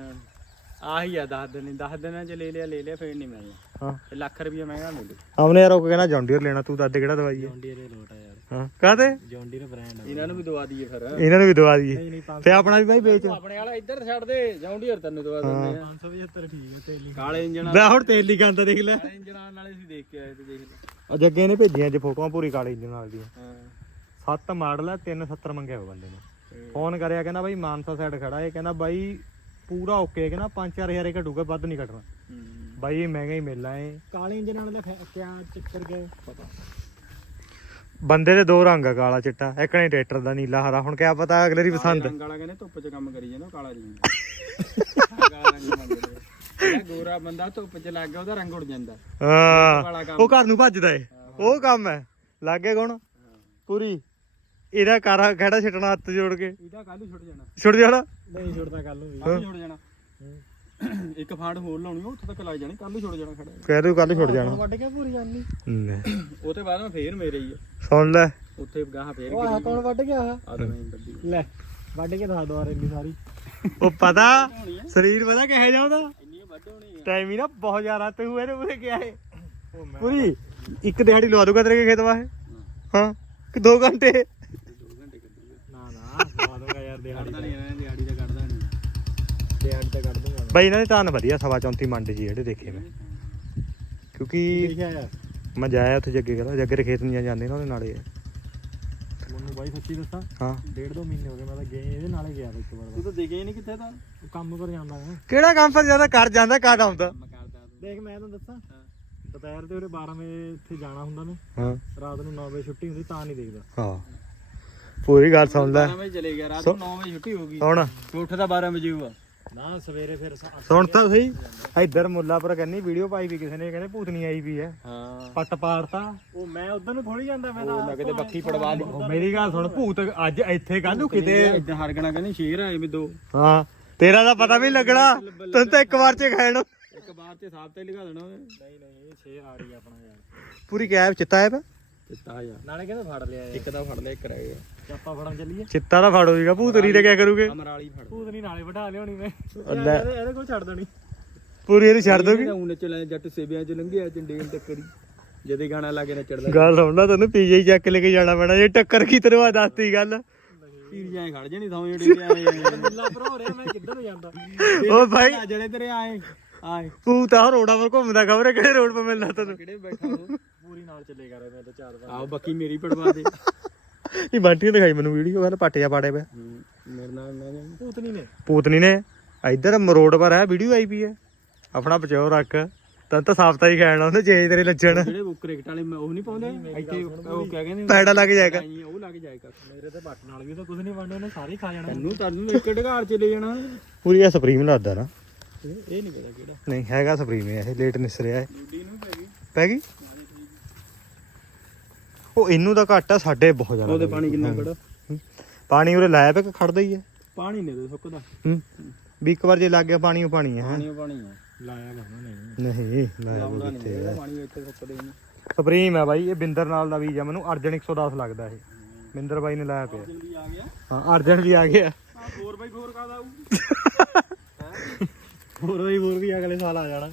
ਆਹੀ ਆ 10 ਦਿਨ 10 ਦਿਨਾਂ ਚ ਲੈ ਲਿਆ ਲੈ ਲਿਆ ਫੇਰ ਨਹੀਂ ਮੈਂ ਹਾਂ। ਤੇ ਲੱਖ ਰੁਪਏ ਮਹਿੰਗਾ ਮਿਲੂ ਆਮਨੇ ਯਾਰ ਉਹ ਕਹਿੰਦਾ ਜੌਂਡੀਅਰ ਲੈਣਾ ਤੂੰ ਦੱਸ ਦੇ ਕਿਹੜਾ ਦਵਾਈ ਹੈ ਜੌਂਡੀਅਰ ਇਹ ਲੋਟ ਆ ਯਾਰ। ਹਾਂ ਕਾਹਤੇ? ਜੌਂਡੀਅਰ ਬ੍ਰਾਂਡ ਆ। ਇਹਨਾਂ ਨੂੰ ਵੀ ਦਵਾ ਦਈਏ ਫਿਰ। ਇਹਨਾਂ ਨੂੰ ਵੀ ਦਵਾ ਦਈਏ। ਨਹੀਂ ਨਹੀਂ ਤੇ ਆਪਣਾ ਵੀ ਬਾਈ ਵੇਚ। ਆਪਣੇ ਵਾਲਾ ਇੱਧਰ ਛੱਡ ਦੇ ਜੌਂਡੀਅਰ ਤੈਨੂੰ ਦਵਾ ਦਿੰਦੇ ਆ। 575 ਠੀਕ ਹੈ ਤੇਲੀ ਕਾਲੇ ਇੰਜਣ ਲੈ ਹੁਣ ਤੇਲ ਦੀ ਗੰਦ ਦੇਖ ਲੈ। ਕਾਲੇ ਇੰਜਣ ਨਾਲੇ ਅਸੀਂ ਦੇਖ ਕੇ ਆਏ ਤੇ ਦੇਖ ਲੈ। ਅੱਜ ਅੱਗੇ ਨੇ ਭੇਜੀਆਂ ਅੱਜ ਫੋਟੋਆਂ ਪੂਰੀ ਕਾਲੇ ਇੰਜਨ ਨਾਲ ਦੀਆਂ। ਹਾਂ। ਸੱਤ ਮਾਡਲ ਹੈ 370 ਮੰਗਿਆ ਹੋਇਆ ਬੰਦੇ ਨੇ। ਫੋਨ ਕਰਿਆ ਕਹਿੰਦਾ ਬਾਈ ਮਾਨਸਾ ਸਾਈਡ ਖੜਾ ਏ ਕਹਿੰਦਾ ਬਾਈ ਪੂਰਾ ਓਕੇ ਕਹਿੰਦਾ 5-4000 ਹੀ ਘਟੂਗਾ ਵੱਧ ਨਹੀਂ ਘਟਣਾ। ਬਾਈ ਇਹ ਮਹਿੰਗਾ ਹੀ ਮਿਲਣਾ ਏ ਕਾਲੇ ਇੰਜਨ ਨਾਲ ਦਾ ਕਿਆ ਚੱਕਰ ਗਏ ਪਤਾ। ਬੰਦੇ ਦੇ ਦੋ ਰੰਗ ਆ ਕਾਲਾ ਚਿੱਟਾ। ਇੱਕ ਨੇ ਟਰੈਕਟਰ ਦਾ ਨੀਲਾ ਹਰਾ। ਹੁਣ ਕਿਆ ਪਤਾ ਅਗਲੇ ਦੀ ਪਸੰਦ। ਰੰਗ ਵਾਲਾ ਕਹਿੰਦੇ ਧੁੱਪ 'ਚ ਕੰਮ ਕਰੀ ਜਾਂਦਾ ਕਾਲਾ ਜਿਹੜਾ ਗੋਰਾ ਬੰਦਾ ਧੁੱਪ 'ਚ ਲੱਗ ਗਿਆ ਉਹਦਾ ਰੰਗ ਉੜ ਜਾਂਦਾ। ਹਾਂ। ਉਹ ਘਰ ਨੂੰ ਭੱਜਦਾ ਏ। ਉਹ ਕੰਮ ਹੈ। ਲੱਗੇ ਕੌਣ? ਪੂਰੀ। ਇਹਦਾ ਕਾਰਾ ਖੜਾ ਛੱਟਣਾ ਹੱਥ ਜੋੜ ਕੇ। ਇਹਦਾ ਕੱਲ ਛੁੱਟ ਜਾਣਾ। ਛੁੱਟ ਜਾਣਾ? ਨਹੀਂ ਛੁੱਟਦਾ ਕੱਲ ਨੂੰ ਵੀ। ਕੱਲ ਛੁੱਟ ਜਾਣਾ। ਇੱਕ ਫਾੜ ਹੋਰ ਲਾਉਣੀ ਉਹ ਉੱਥੇ ਤੱਕ ਲੱਗ ਜਾਣੀ ਕੱਲ ਛੁੱਟ ਜਾਣਾ ਖੜਾ ਕਹਿ ਦੂ ਕੱਲ ਛੁੱਟ ਜਾਣਾ। ਵੱਢ ਕੇ ਪੂਰੀ ਜਾਨੀ। ਲੈ, ਉਹ ਤੇ ਬਾਅਦ ਮੈਂ ਫੇਰ ਮੇਰੇ ਹੀ ਆ। ਸੁਣ ਲੈ। ਉੱਥੇ ਗਾਹ ਫੇਰ ਉਹ ਆਹ ਕੌਣ ਵੱਢ ਗਿਆ ਆਹ? ਆ ਤਾਂ ਨਹੀਂ ਵੱਡੀ। ਲੈ ਵੱਢ ਕੇ ਦੱਸ ਦੁਆਰ ਇੰਨੀ ਸਾਰੀ। ਉਹ ਪਤਾ ਸਰੀਰ ਪਤਾ ਕਿਹੋ ਜਿਹਾ ਉਹਦਾ? ਇੰਨੀ ਵੱਡ ਹੋਣੀ ਆ। ਟਾਈਮ ਹੀ ਨਾ ਬਹੁਤ ਜ਼ਿਆਦਾ ਤੇ ਹੋਏ ਨੇ ਉਹਨੇ ਕਿਹਾ ਹੈ। ਪੂਰੀ ਇੱਕ ਦਿਹਾੜੀ ਲਵਾ ਦੂਗਾ ਤੇਰੇ ਖੇਤ ਵਾਹੇ। ਹਾਂ। ਕਿ 2 ਘੰਟੇ ਦੋ ਘੰਟੇ ਕੱਢੂਗਾ ਨਾ ਨਾ ਦਵਾ ਦੂੰਗਾ ਯਾਰ ਦਿਹਾੜੀ ਕੱਢਦਾ ਨਹੀਂ ਇਹਨਾਂ ਦਿਹਾੜੀ ਦਾ ਕੱਢਦਾ ਨਹੀਂ। ਦਿਹਾੜੀ ਤਾਂ ਕੱਢ ਦੂੰਗਾ ਬਾਈ ਇਹਨਾਂ ਦੇ ਤਾਂ ਵਧੀਆ ਸਵਾ 34 ਮੰਡ ਜੀ ਜਿਹੜੇ ਦੇਖੇ ਮੈਂ। ਕਿਉਂਕਿ ਲਿਖਿਆ ਮੈਂ ਜਾਇਆ ਉੱਥੇ ਜੱਗੇ ਕਹਿੰਦਾ ਜੱਗੇ ਦੇ ਖੇਤ ਨਹੀਂ ਜਾਂਦੇ ਨਾ ਉਹਦੇ ਨਾਲੇ। ਮੈਨੂੰ ਬਾਈ ਸੱਚੀ ਦੱਸਾਂ ਹਾਂ। ਡੇਢ ਦੋ ਮਹੀਨੇ ਹੋ ਗਏ ਮੈਂ ਤਾਂ ਗਏ ਇਹਦੇ ਨਾਲੇ ਗਿਆ ਇੱਕ ਵਾਰ ਤੂੰ ਤਾਂ ਦੇਖਿਆ ਹੀ ਨਹੀਂ ਕਿੱਥੇ ਤਾਂ? ਉਹ ਕੰਮ ਪਰ ਜਾਂਦਾ ਮੈਂ। ਕਿਹੜਾ ਕੰਮ ਪਰ ਜਾਂਦਾ? ਕਰ ਜਾਂਦਾ ਕਾ ਕੰਮ ਤਾਂ ਕੰਮ ਕਰਦਾ ਤੂੰ। ਦੇਖ ਮੈਂ ਤੁਹਾਨੂੰ ਦੱਸਾਂ ਦੁਪਹਿਰ ਦੇ ਉਰੇ 12 ਵਜੇ ਇੱਥੇ ਜਾਣਾ ਹੁੰਦਾ ਮੈਂ ਹਾਂ। ਰਾਤ ਨੂੰ 9 ਵਜੇ ਛੁੱਟੀ ਹੁੰਦੀ ਤਾਂ ਨਹੀਂ ਦੇਖਦਾ। ਹਾਂ। ਪੂਰੀ ਗੱਲ ਸੁਣ ਲੈ 12 ਵਜੇ ਚਲੇ ਗਿਆ ਰਾਤ ਨੂੰ 9 ਵਜੇ ਛੁੱਟੀ ਹੋ ਗਈ। ਹੁਣ। ਤੂੰ ਉੱਠਦਾ 12 ਵਜੇ ਹੋਊਗਾ। ਨਾ ਸਵੇਰੇ ਫਿਰ ਸੁਣ ਤਾਂ ਸਹੀ। ਇੱਧਰ ਮੁੱਲਾਪੁਰ ਕੰਨੀ ਵੀਡੀਓ ਪਾਈ ਵੀ ਕਿਸੇ ਨੇ ਕਹਿੰਦੇ ਭੂਤਨੀ ਆਈ ਵੀ ਹੈ। ਹਾਂ। ਪੱਟ ਪਾੜਤਾ। ਉਹ ਮੈਂ ਉਧਰ ਨੂੰ ਥੋੜੀ ਜਾਂਦਾ ਮੈਂ ਤਾਂ ਉਹ ਲੱਗਦੇ ਬੱਕੀ ਪੜਵਾ ਲਈ। ਮੇਰੀ ਗੱਲ ਸੁਣ ਭੂਤ ਅੱਜ ਇੱਥੇ ਕੱਲੂ ਕਿਤੇ ਇਦਾਂ ਹਰਗਣਾ ਕਹਿੰਦੇ ਸ਼ੇਰ ਆਏ ਵੀ ਦੋ। ਹਾਂ ਤੇਰਾ ਤਾਂ ਪਤਾ ਵੀ ਲੱਗਣਾ। ਤੈਨੂੰ ਤਾਂ ਇੱਕ ਵਾਰ ਚ ਖਾਣ। ਇੱਕ ਬਾਰ ਤੇ ਸਾਫ਼ ਤੇ ਲਿਖਾ ਦੇਣਾ ਨਹੀਂ ਨਹੀਂ ਇਹ ਛੇ ਆ ਰਹੀ ਆ ਆਪਣਾ ਯਾਰ। ਪੂਰੀ ਕੈਬ ਚਿੱਤਾ ਹੈ ਚਿੱਟਾ ਜਾ ਨਾਲੇ ਕਹਿੰਦਾ ਫੜ ਲਿਆ ਯਾਰ ਇੱਕ ਦਾ ਫੜ ਲਿਆ ਇੱਕ ਰਹਿ ਗਿਆ। ਚਾਪਾ ਫੜਨ ਚੱਲੀਏ। ਚਿੱਤਾ ਦਾ ਫੜ ਹੋਏਗਾ ਭੂਤਰੀ ਤੇ ਕਿਆ ਕਰੂਗੇ? ਅਮਰਾਲੀ ਫੜ। ਭੂਤ ਨਹੀਂ ਨਾਲੇ ਬਿਠਾ ਲਿਆਉਣੀ ਮੈਂ। ਲੈ। ਇਹਦੇ ਇਹਦੇ ਕੋਲ ਛੱਡ ਦੇਣੀ। ਪੂਰੀ ਇਹਨੂੰ ਛੱਡ ਦੋਗੇ? ਉਹਨੇ ਚਲੇ ਜੱਟ ਸੇਬਿਆਂ ਚ ਲੰਘਿਆ ਚੰਡੇਲ ਟੱਕਰੀ ਜਦੇ ਗਾਣਾ ਲਾ ਕੇ ਨੱਚੜਦਾ ਗੱਲ ਸੁਣਨਾ ਤੈਨੂੰ ਪੀਜੇ ਚੱਕ ਲੈ ਕੇ ਜਾਣਾ ਪੈਣਾ ਜੇ ਟੱਕਰ ਕੀ ਤੈਨੂੰ ਆ ਦੱਸਤੀ ਗੱਲ। ਪੀਰ ਜਾਏ ਖੜ ਜਣੀ ਥਾਂ ਜਿਹੜੇ ਆਏ। ਮੁੱਲਾ ਭਰਾ ਹੋ ਰਿਹਾ ਮੈਂ ਕਿੱਧਰ ਨੂੰ ਜਾਂਦਾ? ਓ ਭਾਈ। ਜਿਹੜੇ ਤੇਰੇ ਆਏ। ਆਏ। ਤੂੰ ਤਾਂ ਰੋਡਾਂ 'ਤੇ ਘੁੰਮਦਾ ਖਬਰੇ ਕਿਹੜੇ ਰੋਡ 'ਤੇ ਮਿਲਣਾ ਤੈਨੂੰ? ਕਿਹੜੇ ਬੈਠਾ ਉਹ? ਪੂਰੀ ਨਾਲ ਚੱਲੇ ਕਰ ਮੈਂ ਤਾਂ ਚਾਰ ਵਾਰ ਆਓ ਬੱਕੀ ਮੇਰੀ ਪੜਵਾ ਦੇ। ਇਹ ਬੰਟੀ ਨੇ ਦਿਖਾਈ ਮੈਨੂੰ ਵੀਡੀਓ ਕਹਿੰਦਾ ਪੱਟ ਜਾ ਪਾੜੇ ਪਿਆ ਮੇਰੇ ਨਾਲ ਨਾ ਜਾਈਂ। ਭੂਤ ਨਹੀਂ ਨੇ? ਪੂਤਨੀ ਨੇ। ਇੱਧਰ ਰੋਡ ਪਰ ਹੈ ਵੀਡੀਓ ਆਈ ਪਈ ਹੈ ਆਪਣਾ ਬਚਾਓ ਰੱਖ। ਤੈਨੂੰ ਤਾਂ ਸਾਫਤਾ ਹੀ ਖਾਣਾ ਉਹਨੇ ਜੇ ਤੇਰੇ ਲੱਛਣ। ਜਿਹੜੇ ਉਹ ਕ੍ਰਿਕਟ ਵਾਲੇ ਮੈਂ ਉਹ ਨਹੀਂ ਪਾਉਂਦੇ। ਇੱਥੇ ਉਹ ਕਿਆ ਕਹਿੰਦੇ ਪੈੜਾ ਲੱਗ ਜਾਏਗਾ। ਉਹ ਲੱਗ ਜਾਏਗਾ। ਮੇਰੇ ਤੇ ਬੱਟ ਨਾਲ ਵੀ ਤਾਂ ਕੁਝ ਨਹੀਂ ਬਣਨਾ ਉਹਨੇ ਸਾਰੇ ਹੀ ਖਾ ਜਾਣਾ। ਤੈਨੂੰ ਤੈਨੂੰ ਇੱਕ ਢਗਾਰ ਚ ਲੈ ਜਾਣਾ। ਪੂਰੀ ਆ ਸੁਪਰੀਮ ਲੱਗਦਾ ਨਾ। ਇਹ ਨਹੀਂ ਪਤਾ ਕਿਹੜਾ। ਨਹੀਂ ਹੈਗਾ ਸੁਪਰੀਮ ਇਹ ਲੇਟ ਨਿਸਰਿਆ ਹੈ ਡੂਡੀ ਨੂੰ ਪੈ ਗਈ। ਪੈ ਗਈ? ਉਹ ਇਹਨੂੰ ਤਾਂ ਘੱਟ ਆ ਸਾਡੇ ਬਹੁਤ ਜ਼ਿਆਦਾ ਉਹਦੇ ਪਾਣੀ ਕਿੰਨਾ ਖੜਾ? ਹੂੰ। ਪਾਣੀ ਉਰੇ ਲਾਇਆ ਪਿਆ ਕਿ ਖੜਦਾ ਹੀ ਹੈ ਪਾਣੀ ਨਹੀਂ ਦੇ ਸੁੱਕਦਾ। ਹੂੰ। ਵੀ ਇੱਕ ਵਾਰ ਜੇ ਲੱਗ ਗਿਆ ਪਾਣੀ ਉਹ ਪਾਣੀ ਹੈ। ਪਾਣੀ ਓ ਪਾਣੀ ਆ। ਲਾਇਆ ਨਹੀਂ ਨਹੀਂ ਲਾਇਆ ਉਹ ਕਿੱਥੇ ਹੈ ਪਾਣੀ ਇੱਥੇ ਸੁੱਕਦੇ ਨਹੀਂ। ਸੁਪਰੀਮ ਹੈ ਬਾਈ ਇਹ ਬਿੰਦਰ ਨਾਲ ਦਾ ਬੀਜ ਆ ਮੈਨੂੰ ਅਰਜਨ 110 ਲੱਗਦਾ ਇਹ। ਬਿੰਦਰ ਬਾਈ ਨੇ ਲਾਇਆ ਪਿਆ। ਹਾਂ ਅਰਜਨ ਵੀ ਆ ਗਿਆ। ਆ 4x4 ਕਾਦਾ ਆਊ? ਹੋਰ ਵੀ ਹੋਰ ਵੀ ਅਗਲੇ ਸਾਲ ਆ ਜਾਣਾ।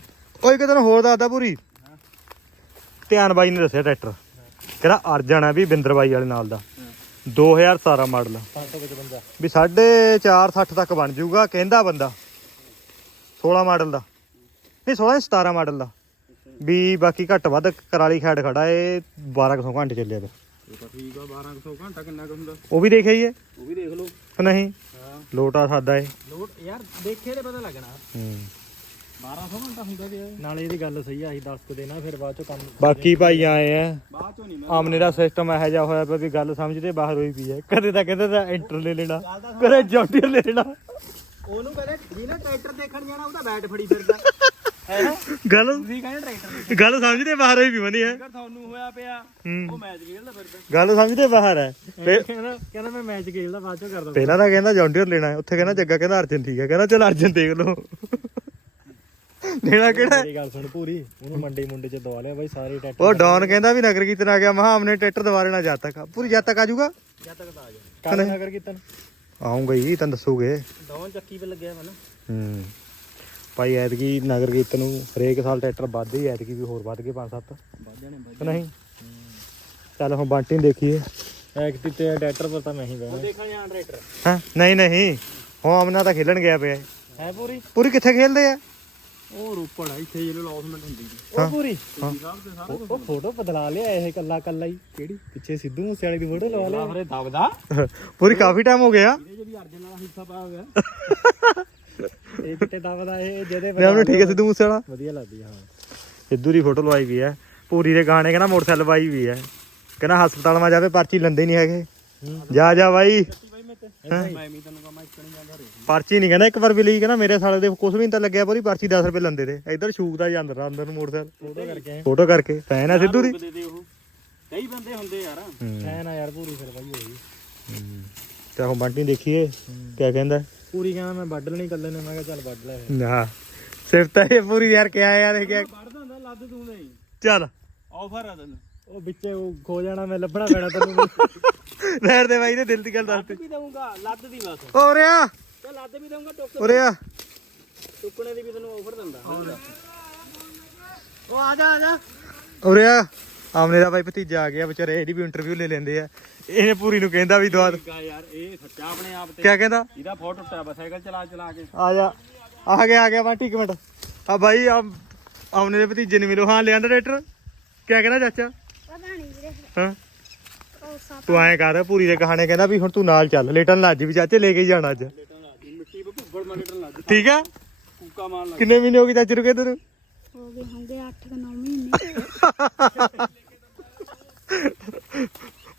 ਇੱਕ ਦਿਨ ਹੋਰ ਦੱਸਦਾ ਪੂਰੀ। ਧਿਆਨ ਬਾਈ ਨੇ ਦੱਸਿਆ ਟਰੈਕਟਰ। ਕਹਿੰਦਾ ਅਰਜਨ ਹੈ ਵੀ ਬਿੰਦਰ ਬਾਈ ਵਾਲੇ ਨਾਲ ਦਾ। 2017 ਮਾਡਲ। 555 ਵੀ 4.5 60 ਤੱਕ ਬਣ ਜਾਊਗਾ ਕਹਿੰਦਾ ਬੰਦਾ। 16 ਮਾਡਲ ਦਾ। ਨਹੀਂ 16 17 ਮਾਡਲ ਦਾ। ਵੀ ਬਾਕੀ ਘੱਟ ਵੱਧ ਕਰਾਲੀ ਖੈੜ ਖੜਾ ਏ 1200 ਘੰਟੇ ਚੱਲਿਆ ਤਾਂ ਠੀਕ ਆ 1200 ਘੰਟਾ ਕਿੰਨਾ ਕੁ ਹੁੰਦਾ? ਉਹ ਵੀ ਦੇਖਿਆ ਹੀ ਹੈ। ਉਹ ਵੀ ਦੇਖ ਲਓ। ਨਹੀਂ ਹਾਂ। ਲੋਟਾ ਸਾਦਾ ਏ ਲੋਟ ਯਾਰ ਦੇਖੇ ਤੇ ਪਤਾ ਲੱਗਣਾ। ਹੂੰ। 1200 ਘੰਟਾ ਹੁੰਦਾ ਵੀ ਇਹ। ਨਾਲੇ ਇਹਦੀ ਗੱਲ ਸਹੀ ਆ ਅਸੀਂ ਦੱਸ ਕੇ ਦੇਣਾ ਫਿਰ ਬਾਅਦ ਚੋਂ ਕੰਮ ਬਾਕੀ ਭਾਈ ਆਏ ਆ। ਬਾਅਦ ਚੋਂ ਨਹੀਂ ਮੈਂ ਆਮਨੇ ਦਾ ਸਿਸਟਮ ਇਹੋ ਜਿਹਾ ਹੋਇਆ ਪਿਆ ਵੀ ਗੱਲ ਸਮਝਦੇ ਬਾਹਰ ਹੋਈ ਪਈ ਹੈ ਕਦੇ ਤਾਂ ਕਹਿੰਦੇ ਤਾਂ ਐਂਟਰ ਲੈ ਲੈਣਾ ਕਦੇ ਜੌਂਟੀਅਰ ਲੈ ਲੈਣਾ। ਉਹਨੂੰ ਕਹਿੰਦੇ ਜਿਹਨੇ ਟਰੈਕਟਰ ਦੇਖਣ ਜਾਣਾ ਉਹਦਾ ਬੈਟ ਫੜੀ ਫਿਰਦਾ। ਹੈ ਗੱਲ ਤੁਸੀਂ ਕਹਿੰਦੇ ਟਰੈਕਟਰ ਗੱਲ ਸਮਝਦੇ ਬਾਹਰ ਹੋਈ ਪਈ ਬਣੀ ਹੈ ਦੇਖਣ ਤੁਹਾਨੂੰ ਹੋਇਆ ਪਿਆ ਉਹ ਹੂੰ ਮੈਚ ਖੇਡਦਾ ਫਿਰਦਾ। ਗੱਲ ਸਮਝਦੇ ਬਾਹਰ ਹੈ। ਕਹਿੰਦਾ ਮੈਂ ਮੈਚ ਖੇਡਦਾ ਬਾਅਦ ਚੋਂ ਕਰਦਾ। ਪਹਿਲਾਂ ਤਾਂ ਕਹਿੰਦਾ ਜੌਂਟੀਅਰ ਲੈਣਾ ਹੈ ਉੱਥੇ ਕਹਿੰਦਾ ਜੱਗਾ ਕਹਿੰਦਾ ਅਰਜਨ ਠੀਕ ਹੈ ਕਹਿੰਦਾ ਚਲ ਅਰਜਨ ਦੇਖ ਲਓ। ਲੈਣਾ ਕਿਹੜਾ? ਮੇਰੀ ਗੱਲ ਸੁਣ ਪੂਰੀ ਉਹਨੂੰ ਮੰਡੀ ਮੁੰਡੇ ਚ ਦਵਾ ਲਿਆ ਬਾਈ ਸਾਰੇ ਟਰੈਕਟਰ ਉਹ ਡੌਨ ਕਹਿੰਦਾ ਵੀ ਨਗਰ ਕੀਰਤਨ ਆ ਗਿਆ ਮਹਾ ਆਮਨੇ ਟਰੈਕਟਰ ਦਵਾਰੇ ਨਾ ਜਦ ਤੱਕ। ਪੂਰੀ ਜਦ ਤੱਕ ਆ ਜਾਊਗਾ? ਜਦ ਤੱਕ ਤਾਂ ਆ ਜਾ ਕੱਲ ਨਗਰ ਕੀਰਤਨ? ਆਉਂਗਾ ਹੀ ਤੈਨੂੰ ਦੱਸੂਗੇ। ਦੌਨ ਚੱਕੀ ਤੇ ਲੱਗਿਆ ਮਨ ਹੂੰ। ਭਾਈ ਐਤਕੀ ਨਗਰ ਕੀਰਤਨ ਨੂੰ ਹਰੇਕ ਸਾਲ ਟਰੈਕਟਰ ਵੱਧਦੇ ਹੀ ਐਤਕੀ ਵੀ ਹੋਰ ਵੱਧ ਗਏ 5-7 ਵੱਧ ਜਾਣੇ ਵੱਧ ਨਹੀਂ? ਚੱਲ ਹੁਣ ਬੰਟੀ ਦੇਖੀਏ। ਐਕਟੀ ਤੇ ਟਰੈਕਟਰ ਪਰ ਤਾਂ ਮੈਂ ਹੀ ਬਹਿਣਾ। ਦੇਖਣ ਜਾਣ ਟਰੈਕਟਰ। ਹਾਂ? ਨਹੀਂ ਨਹੀਂ। ਹੁਣ ਆਮਨਾ ਤਾਂ ਖੇਲਣ ਗਿਆ ਪਿਆ। ਹੈ। ਹੈ ਪੂਰੀ? ਪੂਰੀ ਕਿੱਥੇ ਖੇਲਦੇ ਆ? ਉਹ ਰੋਪੜ ਆ ਇੱਥੇ ਜਿਹੜਾ ਲੌਸਮੈਂਟ ਹੁੰਦੀ ਸੀ ਹਾਂ। ਉਹ ਪੂਰੀ? ਸਾਹਿਬ ਤੇ ਸਾਰਾ ਉਹ ਫੋਟੋ ਬਦਲਾ ਲਿਆ ਇਹ ਕੱਲਾ ਕੱਲਾ ਹੀ। ਕਿਹੜੀ? ਪਿੱਛੇ ਸਿੱਧੂ ਮੂਸੇ ਵਾਲੇ ਦੀ ਫੋਟੋ ਲਵਾ ਲਿਆ। ਆਖਰੇ ਦਬਦਾ। ਪੂਰੀ ਕਾਫੀ ਟਾਈਮ ਹੋ ਗਿਆ। ਇਹਦੇ ਵੀ ਅਰਜਨ ਵਾਲਾ ਹਿੱਸਾ ਪਾਇਆ ਹੋਇਆ ਇਹ ਕਿਤੇ ਦਬਦਾ ਇਹ ਜਿਹਦੇ ਮੈਂ ਉਹਨੂੰ ਠੀਕ ਹੈ ਸਿੱਧੂ ਮੂਸੇ ਵਾਲਾ ਵਧੀਆ ਲੱਗਦੀ ਹਾਂ। ਸਿੱਧੂ ਦੀ ਫੋਟੋ ਲਵਾਈ ਵੀ ਹੈ। ਪੂਰੀ ਦੇ ਗਾਣੇ ਕਹਿੰਦਾ ਮੋਟਰਸਾਈਕਲ ਪਾਈ ਵੀ ਹੈ। ਕਹਿੰਦਾ ਹਸਪਤਾਲ ਮਾ ਜਾਵੇ ਪਰਚੀ ਲੈਂਦੇ ਨਹੀਂ ਹੈਗੇ। ਜਾ ਜਾ ਬਾਈ। ਮੈਂ ਵੀ ਤੈਨੂੰ ਕਹਾਂ ਮੈਂ ਇੱਕ ਨਹੀਂ ਜਾਂਦਾ ਰੇ ਪਰਚੀ ਨਹੀਂ ਕਹਿੰਦਾ ਇੱਕ ਵਾਰ ਵੀ ਲਈ ਕਹਿੰਦਾ ਮੇਰੇ ਸਾਲੇ ਦੇ ਕੁਝ ਵੀ ਨਹੀਂ ਤਾਂ ਲੱਗਿਆ ਪੂਰੀ ਪਰਚੀ 10 ਰੁਪਏ ਲੈਂਦੇ ਤੇ। ਇੱਧਰ ਸ਼ੂਕ ਦਾ ਜਾਂਦਾ ਅੰਦਰ ਨੂੰ ਮੋਟਰਸਾਈਕਲ। ਫੋਟੋ ਕਰਕੇ ਆਏ। ਫੋਟੋ ਕਰਕੇ ਫੈਨ ਆ ਸਿੱਧੂ ਦੀ। ਦੇ ਦੇ ਉਹ। ਕਈ ਬੰਦੇ ਹੁੰਦੇ ਯਾਰ। ਐ ਨਾ ਯਾਰ ਪੂਰੀ ਫਿਰ ਬਾਈ ਹੋਈ ਤੇ ਹੁਣ ਬੰਟੀ ਦੇਖੀਏ ਕਿਆ ਕਹਿੰਦਾ। ਪੂਰੀ ਕਹਿੰਦਾ ਮੈਂ ਵੱਢ ਲੈਣੀ ਕੱਲੇ ਨੇ ਮੈਂ ਕਿਹਾ ਚੱਲ ਵੱਢ ਲੈ ਫਿਰ। ਨਾ ਸਿਰਫ ਤਾਂ ਇਹ ਪੂਰੀ ਯਾਰ ਕਿਆ ਯਾਰ ਇਹ ਕਿਆ ਵੜਦਾ ਹੁੰਦਾ ਲੱਦ ਤੂੰ ਨਹੀਂ। ਚੱਲ। ਆਫਰ ਆ ਤੈਨੂੰ। ਉਹ ਵਿੱਚੇ ਉਹ ਖੋ ਜਾਣਾ ਮੈਂ ਲੱਭਣਾ ਪੈਣਾ ਤੈਨੂੰ ਰਹਿਣ ਦੇ ਬਾਈ ਨੇ ਦਿਲ ਦੀ ਗੱਲ ਦੱਸਤੀ। ਵੀ ਦਊਂਗਾ ਲੱਦ ਦੀ ਬਸ ਓ ਰਿਆ। ਚੱਲ ਲੱਦ ਵੀ ਦਊਂਗਾ ਟੁੱਕ ਓ ਰਿਆ। ਟੁੱਕਣੇ ਦੀ ਵੀ ਤੈਨੂੰ ਆਫਰ ਦਿੰਦਾ। ਉਹ ਆ ਜਾ ਆ ਜਾ। ਓ ਰਿਆ ਆਮਨੇ ਦਾ ਬਾਈ ਭਤੀਜਾ ਆ ਗਿਆ ਵਿਚਾਰੇ ਇਹਦੀ ਵੀ ਇੰਟਰਵਿਊ ਲੈ ਲੈਂਦੇ ਆ। ਇਹਨੇ ਪੂਰੀ ਨੂੰ ਕਹਿੰਦਾ ਵੀ ਦਵਾ ਕਾ ਯਾਰ ਇਹ ਸੱਚਾ ਆਪਣੇ ਆਪ ਤੇ। ਕਿਆ ਕਹਿੰਦਾ? ਇਹਦਾ ਫੋਟ ਟੁੱਟਿਆ ਬਸ ਸਾਈਕਲ ਚਲਾ ਚਲਾ ਕੇ। ਆ ਜਾ। ਆ ਗਿਆ ਆ ਗਿਆ ਬਾਟੀ ਇੱਕ ਮਿੰਟ। ਆ ਬਾਈ ਆ ਆਮਨੇ ਦੇ ਭਤੀਜੇ ਨੂੰ ਮਿਲੋ। ਹਾਂ ਲਿਆਂਦਾ ਟਰੈਕਟਰ। ਕਿਆ ਕਹਿੰਦਾ ਚਾਚਾ? ਪਤਾ ਨਹੀਂ ਵੀਰੇ। ਹਾਂ। ਤੂੰ ਐਂ ਕਰ ਪੂਰੀ ਦੇ ਕਹਾਣੇ ਕਹਿੰਦਾ ਵੀ ਹੁਣ ਤੂੰ ਨਾਲ ਚੱਲ ਲੇਟਣ ਲੱਜ ਵੀ ਚਾਚੇ ਲੈ ਕੇ ਹੀ ਜਾਣਾ ਅੱਜ। ਮਿੱਟੀ ਲੱਗ ਠੀਕ ਆ? ਕੂਕਾ ਮਾਰ ਲੱਗ ਕਿੰਨੇ ਮਹੀਨੇ ਹੋ ਗਏ ਚਾਚੇ ਨੂੰ ਕਹਿੰਦੇ ਨੂੰ ਹੋ ਗਏ ਹੋਣਗੇ 8 9 ਮਹੀਨੇ।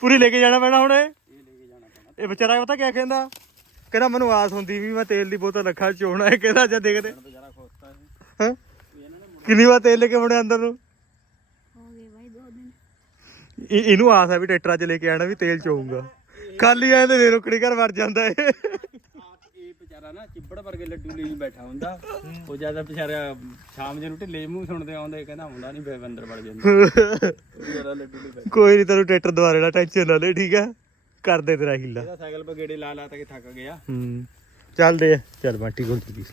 ਪੂਰੀ ਲੈ ਕੇ ਜਾਣਾ ਪੈਣਾ ਹੁਣ ਇਹ? ਇਹ ਵਿਚਾਰਾ ਪਤਾ ਕਿਆ ਕਹਿੰਦਾ? ਕਹਿੰਦਾ ਮੈਨੂੰ ਆਸ ਹੁੰਦੀ ਵੀ ਮੈਂ ਤੇਲ ਦੀ ਬੋਤਲ ਰੱਖਾਂ ਚੋਣਾ ਹੈ ਕਹਿੰਦਾ ਜਾਂ ਦੇਖਦੇ। ਹਾਂ? ਕਿੰਨੀ ਵਾਰ ਤੇਲ ਲੈ ਕੇ ਮੁੜਿਆ ਅੰਦਰ ਨੂੰ? ਇਹ- ਇਹਨੂੰ ਆਸ ਹੈ ਵੀ ਟਰੈਕਟਰਾਂ 'ਚ ਲੈ ਕੇ ਆਣਾ ਵੀ ਤੇਲ ਚੋਊਗਾ। ਖਾਲੀ ਆਏ ਤੇ ਫੇਰ ਰੁਕੜੀ ਘਰ ਵੜ ਜਾਂਦਾ ਏ ਇਹ ਵਿਚਾਰਾ ਨਾ ਚਿੱਬੜ ਵਰਗੇ ਲੱਡੂ ਲਈ ਬੈਠਾ ਹੁੰਦਾ। ਉਹ ਜ਼ਿਆਦਾ ਵਿਚਾਰਾ ਸ਼ਾਮ ਜੇ ਨੂੰ ਢਿੱਲੇ ਮੂੰਹ ਸੁਣਦੇ ਆਉਂਦੇ ਕਹਿੰਦਾ ਹੁੰਦਾ ਨਹੀਂ ਬੇ ਅੰਦਰ ਵੜ ਜਾਂਦਾ। ਉਹ ਜ਼ਿਆਦਾ ਲੱਡੂ ਲਈ ਬੈਠਾ। ਕੋਈ ਨਹੀਂ ਤੈਨੂੰ ਟਰੈਕਟਰ ਦੁਆਰੇ ਦਾ ਟੈਨਸ਼ਨ ਨਾ ਲੈ ਠੀਕ ਆ? ਕਰਦੇ ਤੇਰਾ ਹੀਲਾ। ਇਹਦਾ ਸਾਈਕਲ ਪਰ ਗੇੜੇ ਲਾ ਲਾ ਤੱਕ ਥੱਕ ਗਿਆ। ਹੂੰ। ਚੱਲਦੇ ਆ। ਚੱਲ ਬਾਟੀ ਕੋਲ ਚੱਲੀ